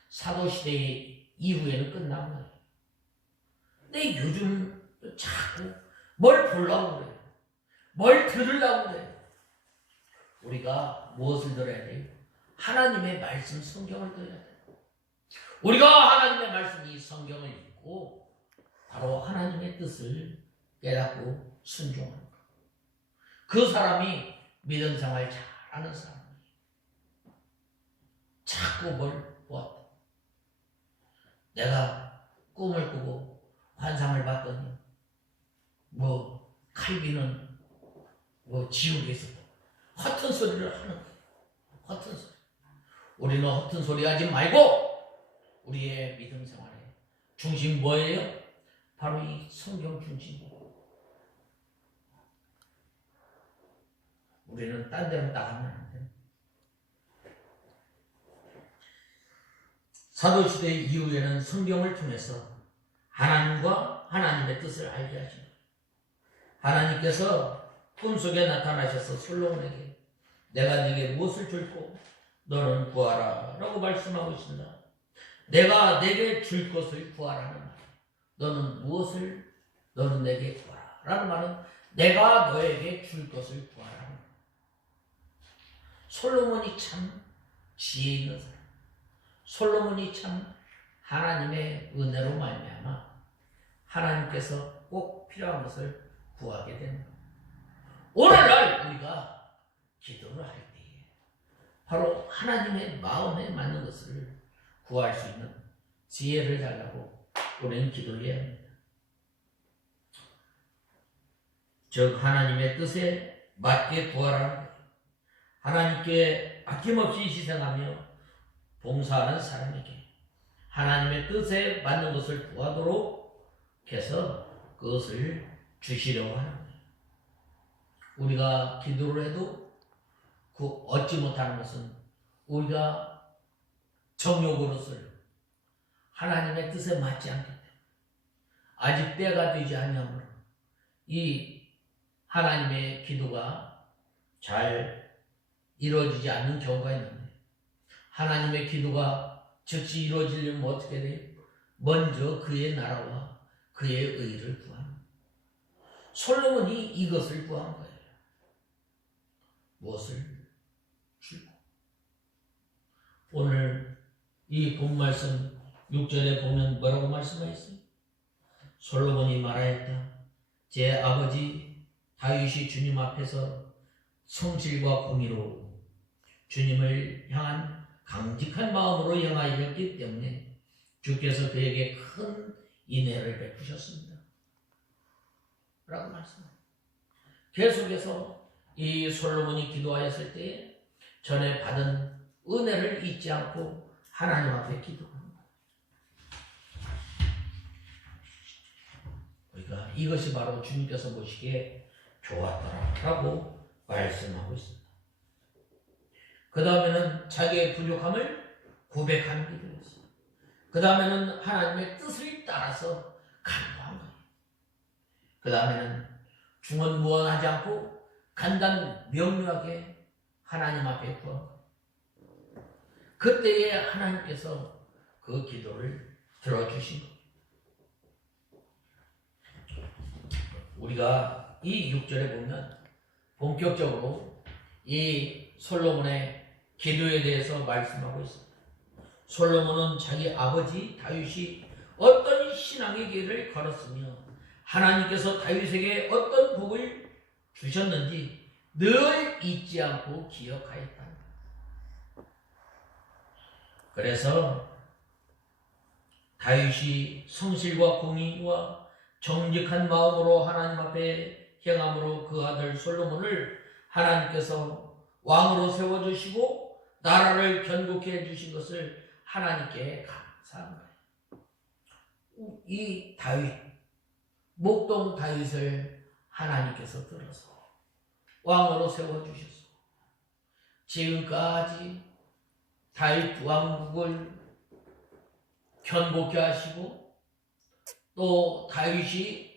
사도시대 이후에는 끝난 거예요. 근데 요즘 자꾸 뭘 보려고 그래요. 뭘 들으려고 그래요. 우리가 무엇을 들어야 돼요? 하나님의 말씀 성경을 들어야 돼요. 우리가 하나님의 말씀 이 성경을 읽고 바로 하나님의 뜻을 깨닫고 순종하는 것. 그 사람이 믿음 생활 잘하는 사람이에요. 자꾸 뭘 보았다. 내가 꿈을 꾸고 환상을 봤더니 칼빈은 지옥에서 허튼 소리를 하는 거예요. 허튼 소리. 우리는 허튼 소리 하지 말고 우리의 믿음 생활의 중심 뭐예요? 바로 이 성경 중심이에요. 우리는 딴 데로 나가면 안 돼요. 사도시대 이후에는 성경을 통해서 하나님과 하나님의 뜻을 알게 하십니다. 하나님께서 꿈속에 나타나셔서 솔로몬에게 내가 네게 무엇을 줄고 너는 구하라 라고 말씀하고 있습니다. 내가 내게 줄 것을 구하라는 말. 너는 내게 구하라 라는 말은 내가 너에게 줄 것을 구하라는 말. 솔로몬이 참 지혜 있는 사람. 솔로몬이 참 하나님의 은혜로 말미암아 하나님께서 꼭 필요한 것을 구하게 됩니다. 오늘날 우리가 기도를 할 때에 바로 하나님의 마음에 맞는 것을 구할 수 있는 지혜를 달라고 우리는 기도해야 합니다. 즉 하나님의 뜻에 맞게 구하라는 거예요. 하나님께 아낌없이 희생하며 봉사하는 사람에게 하나님의 뜻에 맞는 것을 구하도록 해서 그것을 주시려고 하는 거예요. 우리가 기도를 해도 그 얻지 못하는 것은 우리가 정욕으로서는 하나님의 뜻에 맞지 않기 때문에 아직 때가 되지 아니하므로 이 하나님의 기도가 잘 이루어지지 않는 경우가 있는데 하나님의 기도가 즉시 이루어지려면 어떻게 돼요? 먼저 그의 나라와 그의 의를 구하는 거예요. 솔로몬이 이것을 구한 거예요. 무엇을? 줄고. 오늘 이 본 말씀 6절에 보면 뭐라고 말씀하셨어요? 솔로몬이 말하였다. 제 아버지 다윗이 주님 앞에서 성실과 공의로 주님을 향한 강직한 마음으로 행하였기 때문에 주께서 그에게 큰 인애를 베푸셨습니다. 라고 말씀합니다. 계속해서 이 솔로몬이 기도하였을 때에 전에 받은 은혜를 잊지 않고 하나님 앞에 기도합니다. 그러니까 이것이 바로 주님께서 보시기에 좋았더라라고 말씀하고 있습니다. 그 다음에는 자기의 부족함을 고백하는 기도였어요. 그 다음에는 하나님의 뜻을 따라서 간구한 거예요. 그 다음에는 중언부언하지 않고 간단 명료하게 하나님 앞에 구한 거예요. 그때에 하나님께서 그 기도를 들어주신 거예요. 우리가 이 6절에 보면 본격적으로 이 솔로몬의 기도에 대해서 말씀하고 있습니다. 솔로몬은 자기 아버지 다윗이 어떤 신앙의 길을 걸었으며 하나님께서 다윗에게 어떤 복을 주셨는지 늘 잊지 않고 기억하였다. 그래서 다윗이 성실과 공의와 정직한 마음으로 하나님 앞에 행함으로 그 아들 솔로몬을 하나님께서 왕으로 세워주시고 나라를 견고케 해주신 것을 하나님께 감사한 거예요. 이 다윗, 목동 다윗을 하나님께서 들어서 왕으로 세워주셨어. 지금까지 다윗 왕국을 견고케 하시고 또 다윗이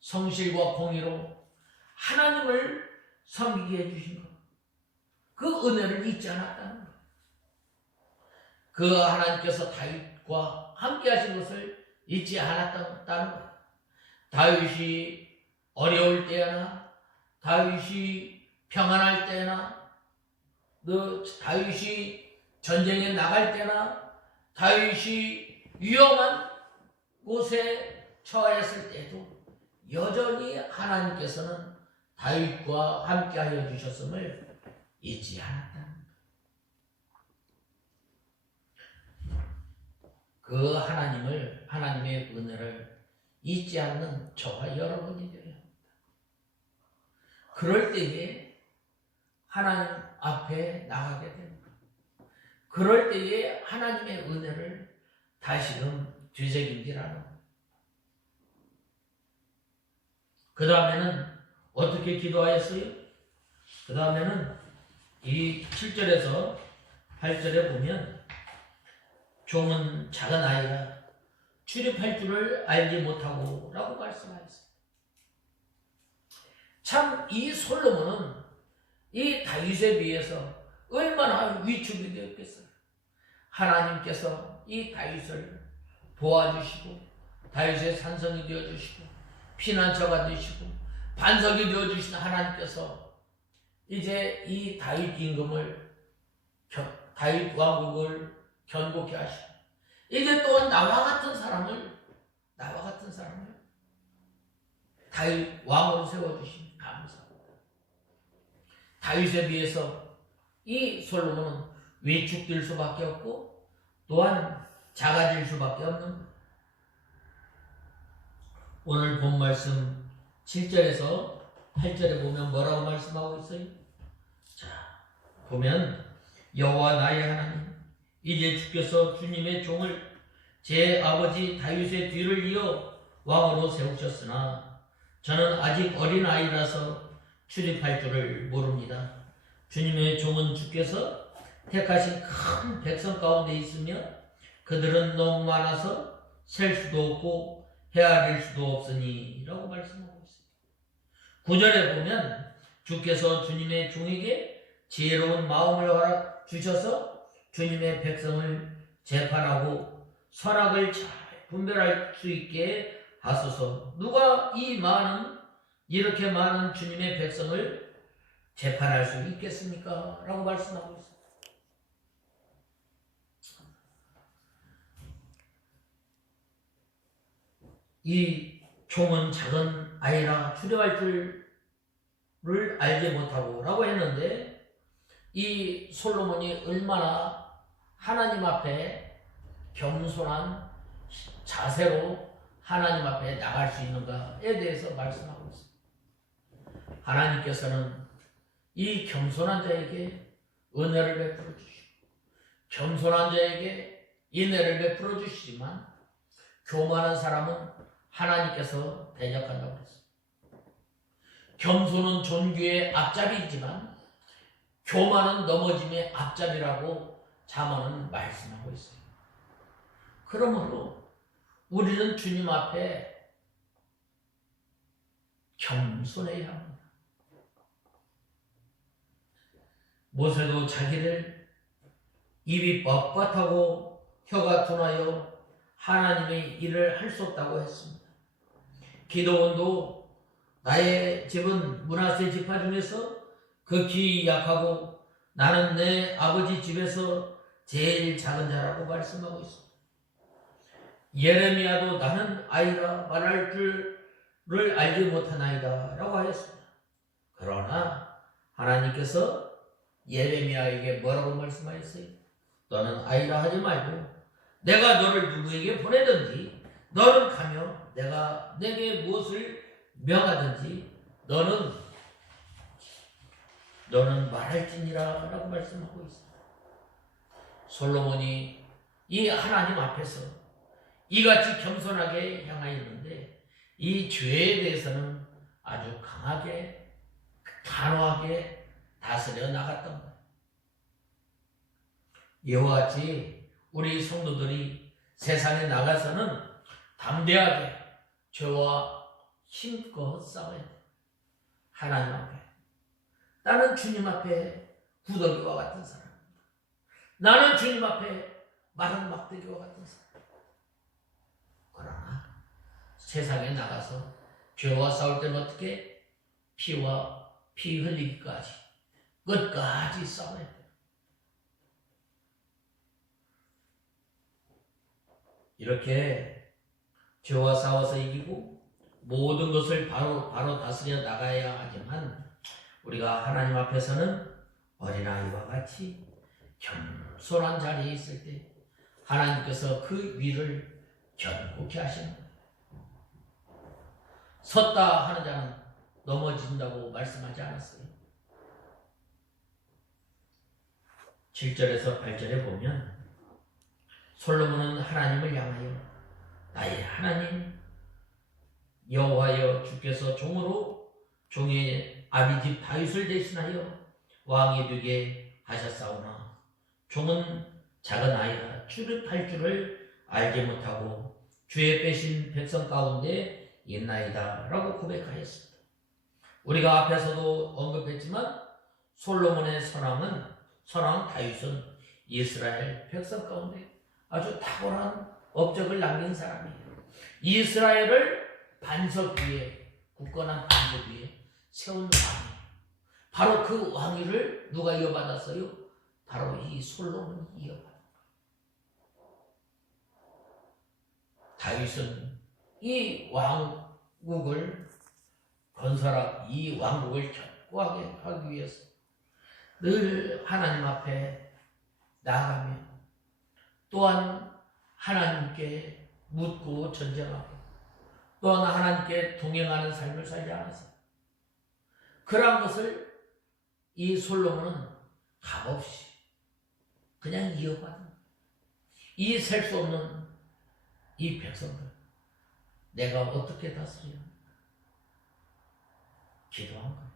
성실과 공의로 하나님을 섬기게 해주신 것, 그 은혜를 잊지 않았다는 것. 그 하나님께서 다윗과 함께 하신 것을 잊지 않았다는 것. 다윗이 어려울 때나 다윗이 평안할 때나 다윗이 전쟁에 나갈 때나 다윗이 위험한 곳에 처했을 때도 여전히 하나님께서는 다윗과 함께하여 주셨음을 잊지 않았다. 그 하나님의 은혜를 잊지 않는 저와 여러분이 되어야 합니다. 그럴 때에 하나님 앞에 나가게 됩니다. 그럴 때에 하나님의 은혜를 다시금 되새김질하는 겁니다. 그 다음에는 어떻게 기도하였어요? 그 다음에는 이 7절에서 8절에 보면 종은 작은 아이라 출입할 줄을 알지 못하고 라고 말씀하셨어요. 참 이 솔로몬은 이 다윗에 비해서 얼마나 위축이 되었겠어요. 하나님께서 이 다윗을 도와주시고 다윗의 산성이 되어주시고 피난처가 되시고 반석이 되어주신 하나님께서 이제 이 다윗 임금을 다윗 왕국을 견고케 하시고 이제 또 나와 같은 사람을 다윗 왕으로 세워주신 감사합니다. 다윗에 비해서 이 솔로몬은 위축될 수밖에 없고 또한 작아질 수밖에 없는 거예요. 오늘 본 말씀 7절에서 8절에 보면 뭐라고 말씀하고 있어요? 자, 보면 여호와 나의 하나님, 이제 주께서 주님의 종을 제 아버지 다윗의 뒤를 이어 왕으로 세우셨으나 저는 아직 어린 아이라서 출입할 줄을 모릅니다. 주님의 종은 주께서 택하신 큰 백성 가운데 있으며 그들은 너무 많아서 셀 수도 없고 헤아릴 수도 없으니 라고 말씀하고 있습니다. 9절에 보면 주께서 주님의 종에게 지혜로운 마음을 허락 주셔서 주님의 백성을 재판하고 선악을 잘 분별할 수 있게 하소서. 누가 이렇게 많은 주님의 백성을 재판할 수 있겠습니까? 라고 말씀하고 있습니다. 이 종은 작은 아이라 출애할 줄을 알지 못하고 라고 했는데 이 솔로몬이 얼마나 하나님 앞에 겸손한 자세로 하나님 앞에 나갈 수 있는가에 대해서 말씀하고 있습니다. 하나님께서는 이 겸손한 자에게 은혜를 베풀어 주시고 겸손한 자에게 인애를 베풀어 주시지만 교만한 사람은 하나님께서 대적한다고 했습니다. 겸손은 존귀의 앞잡이이지만 교만은 넘어짐의 앞잡이라고 잠언은 말씀하고 있어요. 그러므로 우리는 주님 앞에 겸손해야 합니다. 모세도 자기를 입이 뻣뻣하고 혀가 둔하여 하나님의 일을 할 수 없다고 했습니다. 기드온도 나의 집은 므낫세 지파 중에서 극히 약하고 나는 내 아버지 집에서 제일 작은 자라고 말씀하고 있습니다. 예레미야도 나는 아이라 말할 줄을 알지 못하나이다 라고 하였습니다. 그러나 하나님께서 예레미야에게 뭐라고 말씀하셨어요? 너는 아이라 하지 말고 내가 너를 누구에게 보내든지 너는 가며 내가 내게 무엇을 명하든지 너는 말할지니라 라고 말씀하고 있습니다. 솔로몬이 이 하나님 앞에서 이같이 겸손하게 향하였는데 이 죄에 대해서는 아주 강하게 단호하게 다스려 나갔던 거예요. 이와 같이 우리 성도들이 세상에 나가서는 담대하게 죄와 힘껏 싸워야 돼요. 하나님 앞에. 나는 주님 앞에 구더기와 같은 사람입니다. 나는 주님 앞에 마른 막대기와 같은 사람. 그러나 세상에 나가서 죄와 싸울 때는 어떻게? 피 흘리기까지 끝까지 싸워야 돼요. 이렇게 죄와 싸워서 이기고 모든 것을 바로 다스려 나가야 하지만 우리가 하나님 앞에서는 어린아이와 같이 겸손한 자리에 있을 때 하나님께서 그 위를 견고히 하시는 거예요. 섰다 하는 자는 넘어진다고 말씀하지 않았어요. 7절에서 8절에 보면 솔로몬은 하나님을 향하여 나의 하나님 여호와여 주께서 종으로 종의 아비집 다윗을 대신하여 왕이 되게 하셨사오나 종은 작은 아이라 주를 할 줄을 알지 못하고 주의 빼신 백성 가운데 있나이다 라고 고백하였습니다. 우리가 앞에서도 언급했지만 솔로몬의 선왕 다윗은 이스라엘 백성 가운데 아주 탁월한 업적을 남긴 사람이에요. 이스라엘을 반석 위에, 굳건한 반석 위에 세운 왕이에요. 바로 그 왕위를 누가 이어받았어요? 바로 이 솔로몬이 이어받았어요. 다윗은 이 왕국을 건설하고 이 왕국을 견고하게 하기 위해서 늘 하나님 앞에 나아가며 또한 하나님께 묻고 전쟁하고 또한 하나님께 동행하는 삶을 살지 않았어요. 그러한 것을 이 솔로몬은 값없이 그냥 이어받은 이 셀 수 없는 이 백성들 내가 어떻게 다스려? 기도한 거예요.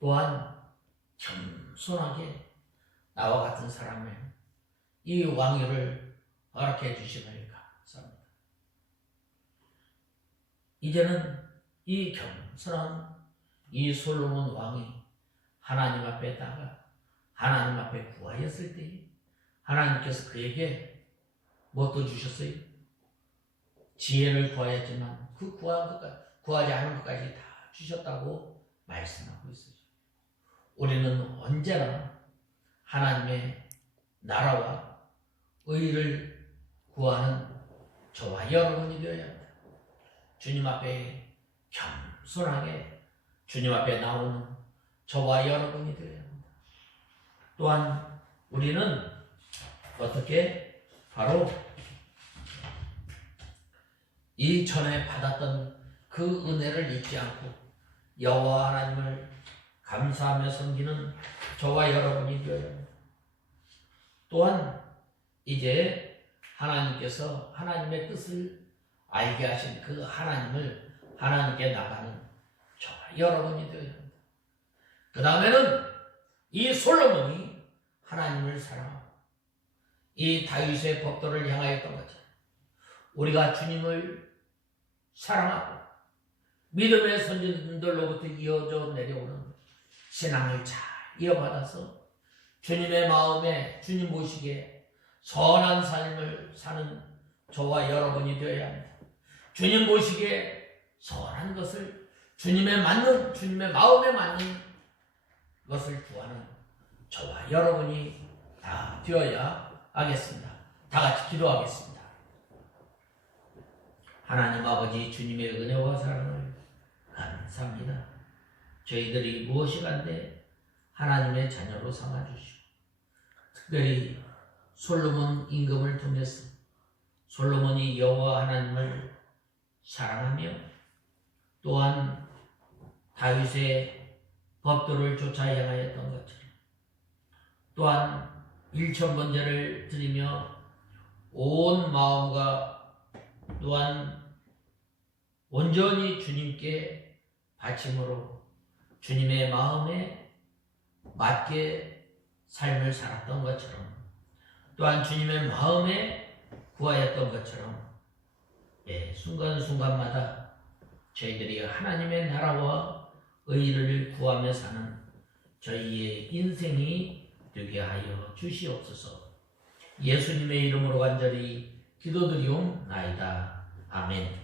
또한 겸손하게 나와 같은 사람을 이 왕위를 허락해 주심을 감사합니다. 이제는 이 겸손한 이 솔로몬 왕이 하나님 앞에 다가 하나님 앞에 구하였을 때 하나님께서 그에게 무엇도 주셨어요? 지혜를 구하였지만 그 구하지 않은 것까지 다 주셨다고 말씀하고 있어요. 우리는 언제나 하나님의 나라와 의를 구하는 저와 여러분이 되어야 합니다. 주님 앞에 겸손하게 주님 앞에 나오는 저와 여러분이 되어야 합니다. 또한 우리는 어떻게 바로 이전에 받았던 그 은혜를 잊지 않고 여호와 하나님을 감사하며 섬기는 저와 여러분이 되어야 합니다. 또한 이제 하나님께서 하나님의 뜻을 알게 하신 그 하나님을 하나님께 나가는 저와 여러분이 되어야 합니다. 그 다음에는 이 솔로몬이 하나님을 사랑하고 이 다윗의 법도를 향하였던 것처럼 우리가 주님을 사랑하고 믿음의 선진들로부터 이어져 내려오는 신앙을 잘 이어받아서 주님의 마음에 주님 보시기에 선한 삶을 사는 저와 여러분이 되어야 합니다. 주님 보시기에 선한 것을 주님의 마음에 맞는 것을 구하는 저와 여러분이 다 되어야 하겠습니다. 다 같이 기도하겠습니다. 하나님 아버지 주님의 은혜와 사랑을 감사합니다. 저희들이 무엇이 간데 하나님의 자녀로 삼아주시고 특별히 솔로몬 임금을 통해서 솔로몬이 여호와 하나님을 사랑하며 또한 다윗의 법도를 쫓아 향하였던 것처럼 또한 일천번제를 드리며 온 마음과 또한 온전히 주님께 바침으로 주님의 마음에 맞게 삶을 살았던 것처럼 또한 주님의 마음에 구하였던 것처럼 순간순간마다 저희들이 하나님의 나라와 의를 구하며 사는 저희의 인생이 되게 하여 주시옵소서. 예수님의 이름으로 간절히 기도드리옵나이다. 아멘.